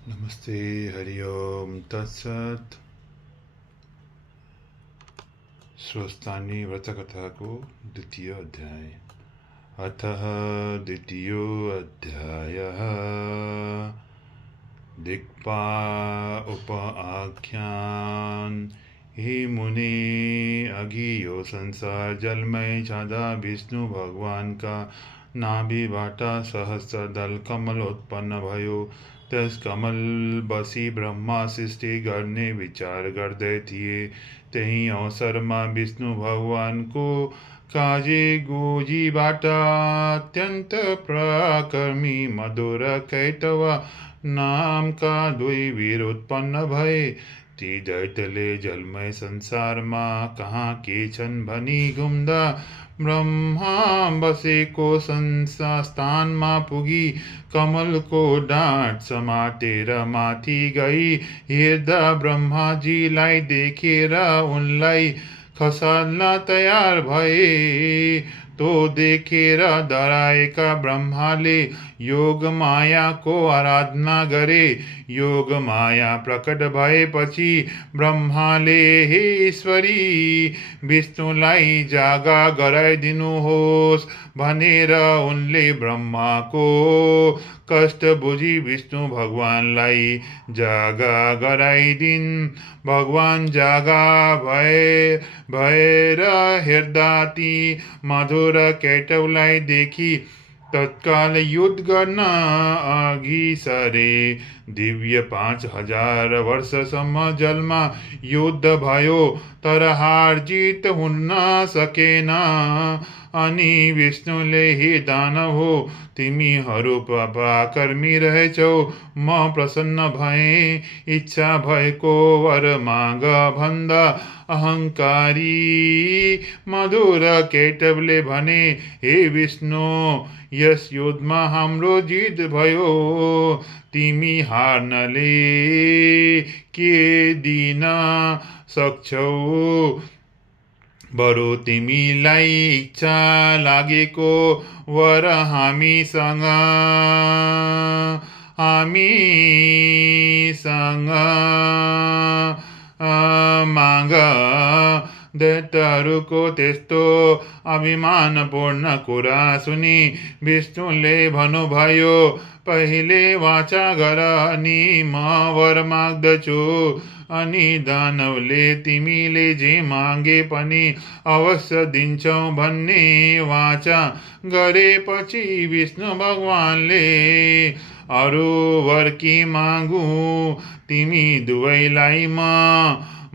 नमस्ते, हरि ओम तत्सत। स्वस्थानी व्रतकथा को द्वितीय अध्याय। अतः द्वितीयो अध्यायः दिक्पा उप आख्यान। हे मुने, अघियो संसार जलमय छादा विष्णु भगवान का नाभिबाट सहस्र दल कमल उत्पन्न भयो। त्यस कमल बसी ब्रह्मा सृष्टि गर्ने विचार गर्दै थिए। त्यही अवसरमा विष्णु भगवानको काजे गोजीबाट अत्यन्त पराक्रमी मधुर कैटव नामका दुई वीर उत्पन्न भए। ती दैत्यले जलमय संसारमा कहाँ के छन् भनी घुम्दा ब्रह्मा बसेको स्थानमा पुगी कमलको डाँठ समातेर माथि गई। हेर्दा ब्रह्माजीलाई देखेर उनलाई खसाल्न तयार भए। तो देखेर डराएका ब्रह्माले योग मायाको आराधना गरे। योग माया प्रकट भएपछि ब्रह्माले हे ईश्वरी, विष्णुलाई जागा गराइदिनुहोस् भनेर उनले ब्रह्माको कष्ट बुझी विष्णु भगवानलाई जागा गराइदिन्। भगवान जागा भएर हेर्दा ती मधुर केटौलाई देखी तत्काल युद्ध गर्न अघि सरे। दिव्य 5000 वर्षसम्म जलमा युद्ध भयो, तर हार जित हुन सकेन। अनि विष्णुले हे दानव हो, तिमीहरू पराक्रमी रहेछौ, म प्रसन्न भएँ। इच्छा भएको वर माग भन्दा अहङ्कारी मधुर केटवले भने, हे विष्णु, यस युद्धमा हाम्रो जित भयो। तिमी हार्नले के दिन सक्छौ? बरु तिमीलाई इच्छा लागेको वर हामीसँग माग। दैत्यहरूको त्यस्तो अभिमानपूर्ण कुरा सुनि विष्णुले भन्नुभयो, पहिले वाचा गर अनि म वर माग्दछु। अनि दानवले तिमीले जे मागे पनि अवश्य दिन्छौ भन्ने वाचा गरेपछि विष्णु भगवानले अरू वर के मागु, तिमी दुवैलाई म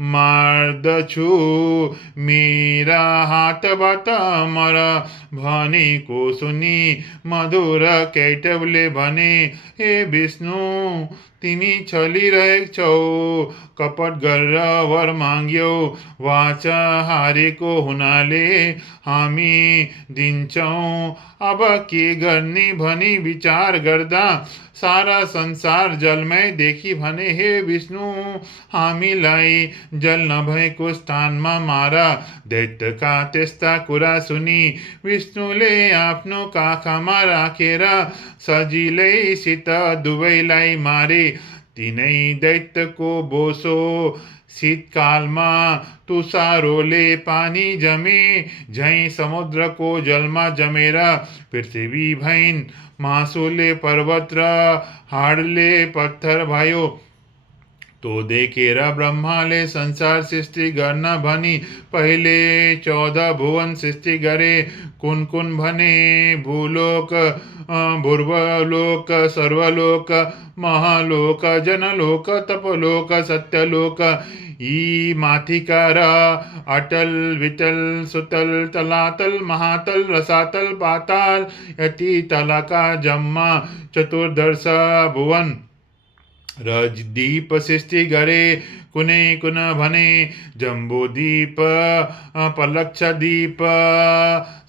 मार्दछु, मेरा हातबाट मर भनेको सुनि मधुर कैटवले भने, हे विष्णु, तिमी छलिरहेछौ, कपट गरेर वर माग्यौ। वाचा हारेको हुनाले हामी दिन्छौँ। अब के गर्ने भनी विचार गर्दा सारा संसार जलमय देखी भने, हे विष्णु, हामीलाई जल नभएको स्थानमा मार। दैत्यका त्यस्ता कुरा सुनि विष्णुले आफ्नो काखमा राखेर सजिलैसित दुवैलाई मारे। तिनै दैत्यको बोसो शीतकालमा तुषारोले पानी जमे झैँ समुद्रको जलमा जमेर पृथ्वी भइन्। मासुले पर्वत र हाडले पत्थर भयो। तो देखेर ब्रह्माले संसार सृष्टि गर्न भनी पहिले 14 भुवन सृष्टि गरे। कुन कुन भने भूलोक, भूर्वलोक, सर्वलोक, महलोक, जनलोक, तपलोक, सत्यलोक। यी माथिका र अटल, विटल, सुतल, तलातल, महातल, रसातल, पाताल, यति तलका जम्मा 14 भुवन र दीप सृष्टि गरे। कुनै कुन भने जम्बूदीप, पलक्षदीप,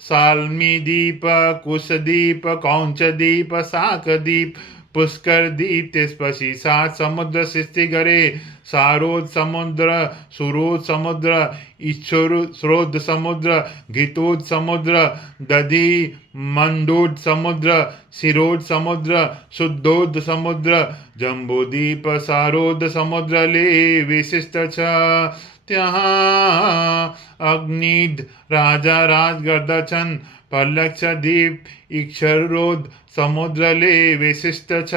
साल्मीदीप, कुशदीप, कौञ्चदीप, शाकदीप, पुष्कर दीप त्यसपछि 7 समुद्र सृष्टि गरे। सारोद समुद्र, सुरोद समुद्र, ईश्वरोद समुद्र, घृतोद समुद्र, दधि मंदोद समुद्र, शिरोद समुद्र, शुद्धोद समुद्र, जम्बूदीप सारोद समुद्रले विशिष्ट छ। त्यहाँ अग्निद राजा राज गर्दछन्। पर्लक्ष दीप ईश्वरोद समुद्रले विशिष्ट छ।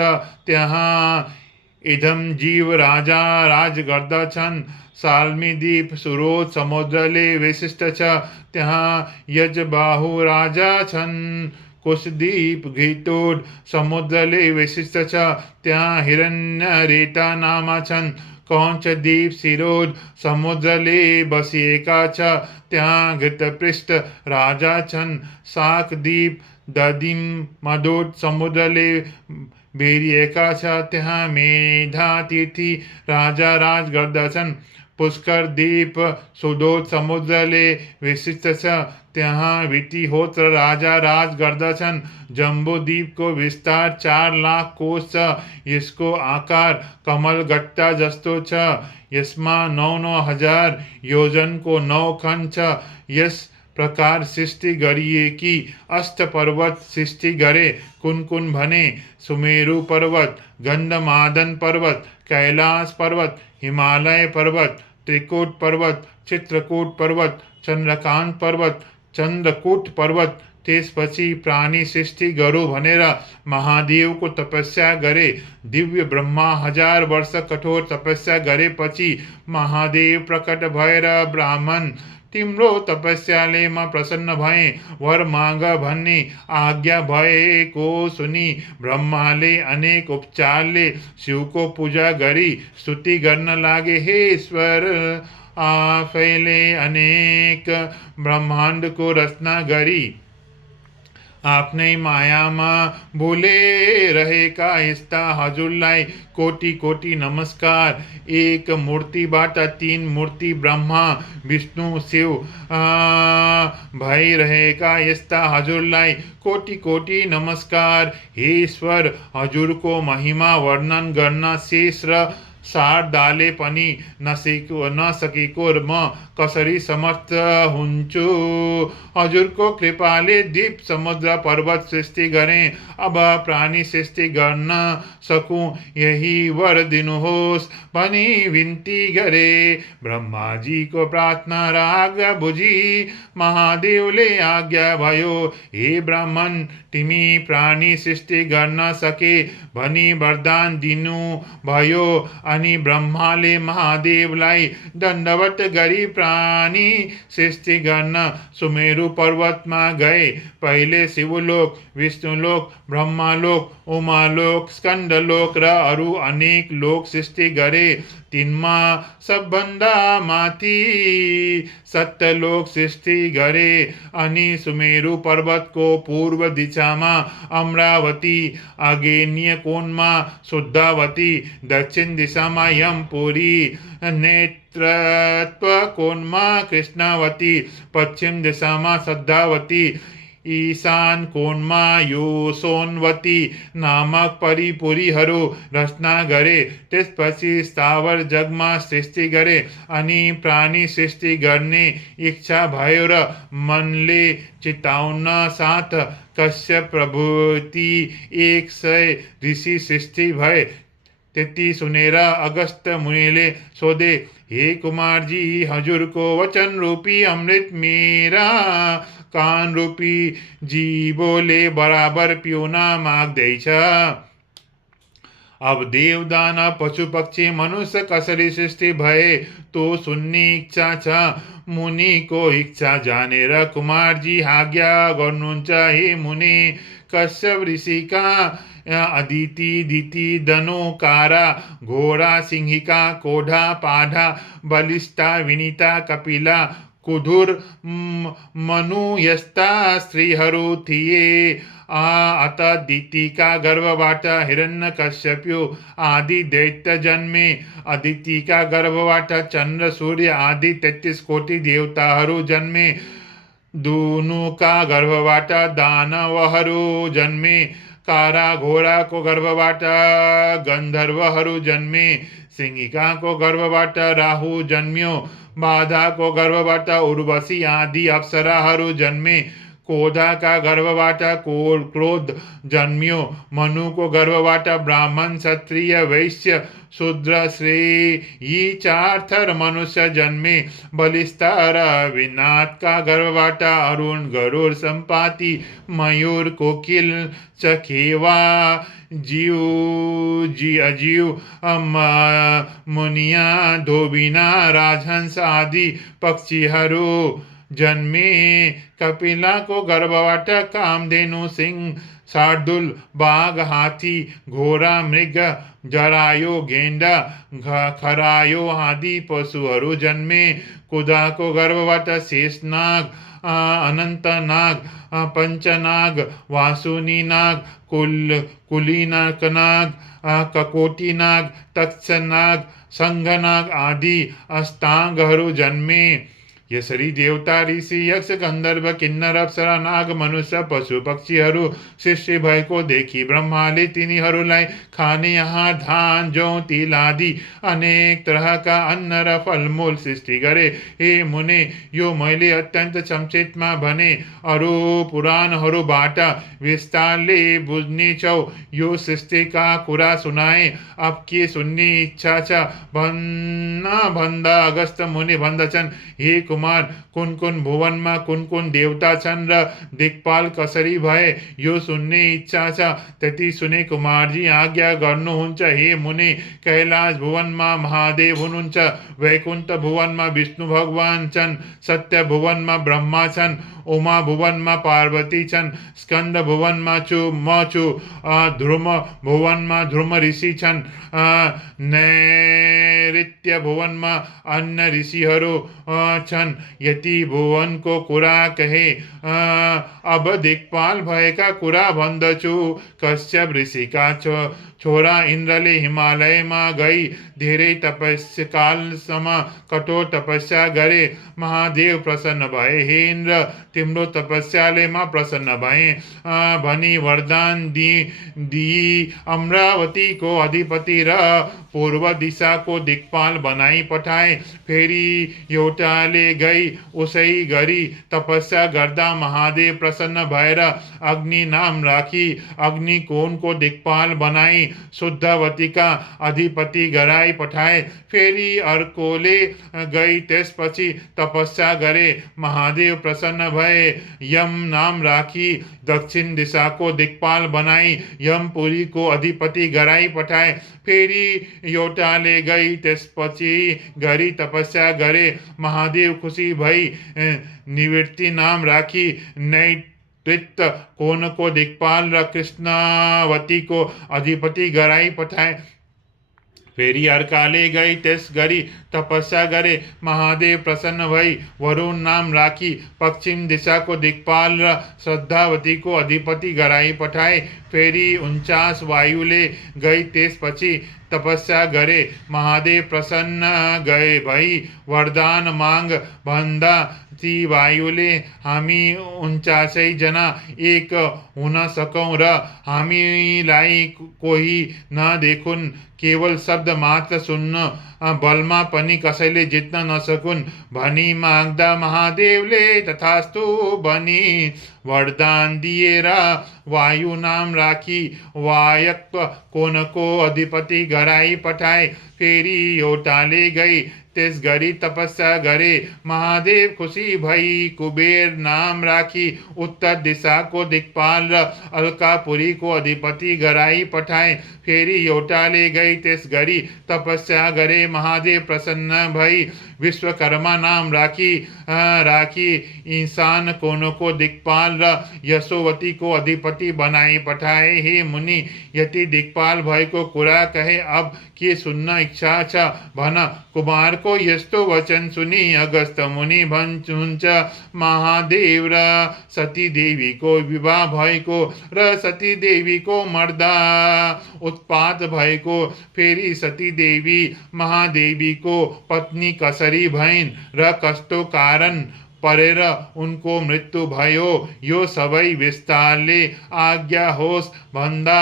त्यहाँ इदम जीव राजा राज गर्दछन्। साल्मीदीप सुरोद समुद्रले विशिष्ट छ। त्यहाँ यजबाहु राजा छन्। कुशदीप घृतोड समुद्रले विशिष्ट छ। त्यहाँ हिरण्यरेता नाम छन्। कौंचदीप शिरोड समुद्रले बसिएका छ। त्यहाँ घृतपृष्ठ राजा छन्। शाकदीप दधिम मदोद समुद्रले बेरिएका छ। त्यहाँ मेधातिथि राजा राज गर्दछन्। पुष्कर दीप सुदोद समुद्रले विशिष्ट छ। त्यहाँ वितिहोत्र राजा राज गर्दछन्। जम्बूद्वीपको विस्तार 4 लाख कोश छ। यसको आकार कमलगट्टा जस्तो छ। यसमा 9 हजार योजनको 9 खण्ड छ। यस प्रकार सृष्टि गरिएकी अष्टपर्वत सृष्टि गरे। कुन कुन भने सुमेरु पर्वत, गन्धमादन पर्वत, कैलाश पर्वत, हिमालय पर्वत, त्रिकुट पर्वत, चित्रकूट पर्वत, चन्द्रकान्त पर्वत, चन्द्रकूट पर्वत। त्यसपछि प्राणी सृष्टि गरौँ भनेर महादेवको तपस्या गरे। दिव्य ब्रह्मा 1000 वर्ष कठोर तपस्या गरेपछि महादेव प्रकट भएर ब्राह्मण, तिम्रो तपस्याले म प्रसन्न भएँ, वर माग भन्ने आज्ञा भएको सुनि ब्रह्माले अनेक उपचारले शिवको पूजा गरी स्तुति गर्न लागे। हे ईश्वर, आफैले अनेक ब्रह्माण्डको रचना गरी आफ्नै मायामा बोलेरहेका यस्ता हजुरलाई कोटि कोटि नमस्कार। एक मूर्तिबाट 3 मूर्ति ब्रह्मा विष्णु शिव भइरहेका यस्ता हजुरलाई कोटि कोटि नमस्कार। हे ईश्वर, हजुरको महिमा वर्णन गर्न शेष र शारदाले पनि नसकेको म कसरी समर्थ हुन्छु। हजुरको कृपाले द्वीप समुद्र पर्वत सृष्टि गरेँ। अब प्राणी सृष्टि गर्न सकूँ, यही वर दिनुहोस् भनी विन्ती गरे। ब्रह्माजीको प्रार्थना र आज्ञा बुझी महादेवले आज्ञा भयो। हे ब्राह्मण, तिमी प्राणी सृष्टि गर्न सके भनी वरदान दिनु भयो। अनि ब्रह्माले महादेवलाई दण्डवत गरी प्राणी सृष्टि गर्न सुमेरु पर्वतमा गए। पहिले शिवलोक, विष्णुलोक, ब्रह्मालोक, उमालोक, स्कन्दलोक र अरू अनेक लोक सृष्टि गरे। तिनमा सबभन्दा माथि सत्यलोक सृष्टि गरे। अनि सुमेरु पर्वतको पूर्व दिशामा अमरावती, आग्नेय कोणमा शुद्धावती, दक्षिण दिशामा यमपुरी, नेत्रत्व कोणमा कृष्णावती, पश्चिम दिशामा श्रद्धावती, ईशान कोणमा योसोनवती नामक परिपुरीहरू रचना गरे। त्यसपछि स्थावर जगमा सृष्टि गरे। अनि प्राणी सृष्टि गर्ने इच्छा भयो र मनले चिताउन साथ कश्यप प्रभृति 100 ऋषि सृष्टि भए। त्यति सुनेर अगस्त मुनिले सोधे, हे कुमारजी, हजुरको वचन रूपी अमृत मेरा कान रूपी जीवोले बराबर पिउन माग्दैछ। अब देव दानव पशु पक्षी मनुष्य कसरी सृष्टि भए तो सुन्ने इच्छा छ। मुनिको इच्छा जानेर कुमारजी आज्ञा गर्नुहुन्छ। हे मुनि, कश्यप ऋषिका अदिति, दिति, धनु, कारा, घोडा, सिंहिका, कोढा, पाढा, बलिष्ठा, विनिता, कपिला, कुधुर, मनु यस्ता स्त्रीहरू थिए। अत दितिका गर्भबाट हिरण्यकश्यपु आदि दैत्य जन्मे। अदितिका गर्भबाट चन्द्र, सूर्य आदि 33 कोटि देवताहरू जन्मे। दुनुका गर्भबाट दानवहरू जन्मे। कारा घोडाको गर्भबाट गन्धर्वहरू जन्मे, सिंहिकाको गर्भबाट राहु जन्म्यो, बाधाको गर्भबाट उर्वशी आदि अप्सराहरू जन्मे, क्रोधाका गर्भबाट क्रोध जन्म्यो, मनुको गर्भबाट ब्राह्मण क्षत्रिय वैश्य शूद्र श्रेय यी चार थर मनुष्य जन्मे, बलिष्ठ र विनाथका गर्भबाट अरुण गरुड सम्पाति मयूर कोकिल चखेवा अजीव मुनिया धोबिना राजहंस आदि पक्षीहरू जन्मे, कपिलाको गर्भबाट कामधेनु सिंह शार्दूल बाघ हाथी घोडा मृग जरायो गेण्डा खरायो आदि पशुहरू जन्मे, कुदाको गर्भबाट शेषनाग अनन्तनाग पञ्चनाग वासुनी नाग कुलीनाग ककोटीनाग तक्षनाग संघनाग आदि अष्टांगहरू जन्मे। यसरी देवता ऋषि यक्ष गन्धर्व किन्नर अप्सरा नाग मनुष्य पशु पक्षीहरू सृष्टि भएको देखि ब्रह्माले तिनीहरूलाई खाने आहार धान जौ तिल आदि अनेक तरहका अन्न र फलमूल सृष्टि गरे। हे मुने, यो मैले अत्यन्त संक्षेपमा भने, अरू पुराणहरूबाट विस्तारले बुझ्नेछौ। यो सृष्टिका कुरा सुनाए, अब के सुन्ने इच्छा छ भन्दा अगस्त मुनि भन्दछन्, हे कुमार, कुन कुन भुवनमा कुन कुन देवता छन् र दिक्पाल कसरी भए, यो सुन्ने इच्छा छ। त्यति सुने कुमारजी आज्ञा गर्नुहुन्छ। हे मुने, कैलाश भुवनमा महादेव हुनुहुन्छ, वैकुण्ठ भुवनमा विष्णु भगवान छन्, सत्य भुवनमा ब्रह्मा छन्, उमा भुवनमा पार्वती छन्, स्कन्द भुवनमा म छु, ध्रुम भुवनमा ध्रुम ऋषि छन्, नैऋत्य भुवनमा अन्य ऋषिहरू छन्। यति भुवनको कुरा कहे, अब दिक्पाल भएका कुरा भन्दछु। कश्यप ऋषिका छोरा इन्द्रले हिमालयमा गई धेरै कालसम्म कठोर तपस्या गरे। महादेव प्रसन्न भए। हे इन्द्र, तिम्रो तपस्याले म प्रसन्न भए भनी वरदान दिई अमरावतीको अधिपति र पूर्व दिशाको दिक्पाल बनाई पठाए। फेरि एउटाले गई उसै गरी तपस्या गर्दा महादेव प्रसन्न भएर अग्नि नाम राखी अग्निकोणको दिक्पाल बनाई शुद्धवतीका अधिपति गराई पठाए। फेरि अर्कोले गई त्यसपछि तपस्या गरे। महादेव प्रसन्न भए, यम नाम राखी दक्षिण दिशाको दिक्पाल बनाई यमपुरीको अधिपति गराई पठाए। फेरि एउटाले गई त्यसपछि गरी तपस्या गरे। महादेव खुसी भई निवृत्ति नाम राखी नैऋत्य कोणको दिक्पाल र कृष्णावतीको अधिपति गराई पठाए। फेरि अर्काले गई त्यस गरी तपस्या गरे। महादेव प्रसन्न भई वरुण नाम राखी पश्चिम दिशाको दिक्पाल र श्रद्धावतीको अधिपति गराई पठाए। फेरि 49 वायुले गई त्यसपछि तपस्या गरे। महादेव प्रसन्न गए भई वरदान माग भन्दा ती वायुले हामी 49 जना एक हुन सकौं र हामीलाई कोही नदेखुन्, केवल शब्द मात्र सुन्न बलमा पनि कसैले जित्न नसकुन् भनी माग्दा महादेवले तथास्तु भनी वरदान दिएर वायु नाम राखी वायक्व कोणको अधिपति गराई पठाए। फेरि एउटाले गई त्यस गरी तपस्या गरे। महादेव खुसी भई कुबेर नाम राखी उत्तर दिशाको दिक्पाल र अलकापुरीको अधिपति गराई पठाए। फेरि एउटाले गई त्यस गरी तपस्या गरे। महादेव प्रसन्न भई विश्वकर्मा नाम राखी ईशान कोणको दिक्पाल र यशोवतीको अधिपति बनाई पठाए। हे मुनि, यति दिक्पाल भएको कुरा कहे, अब के सुन्न इच्छा छ भन। कुमारको यस्तो वचन सुनि अगस्त मुनि भन्छ, महादेव र सती देवीको विवाह भएको र सती देवीको मर्दा उत्पात भएको। फेरि सती देवी महादेवीको पत्नी कसरी भइन् र कस्तो कारण परेर उनको मृत्यु भयो यो सबै विस्तारले आज्ञा होस् भन्दा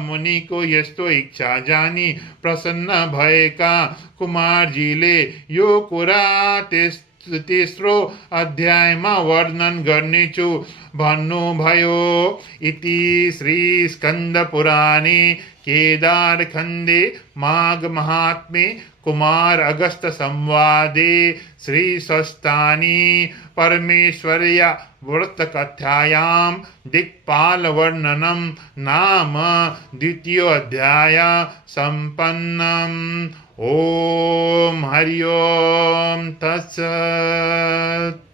मुनिको यस्तो इच्छा जानी प्रसन्न भएका कुमारजीले यो कुरा तेस्रो अध्यायमा वर्णन गर्नेछु भन्नुभयो। इति श्री स्कंद पुराणे केदारखण्डे माघ महात्म्ये कुमार अगस्त संवादे श्री स्वस्तानी परमेश्वर्या व्रतकथायां दिक्पाल वर्णनम नाम द्वितीयोऽध्याय संपन्नम्। ओम हरि ओम तत्सत्।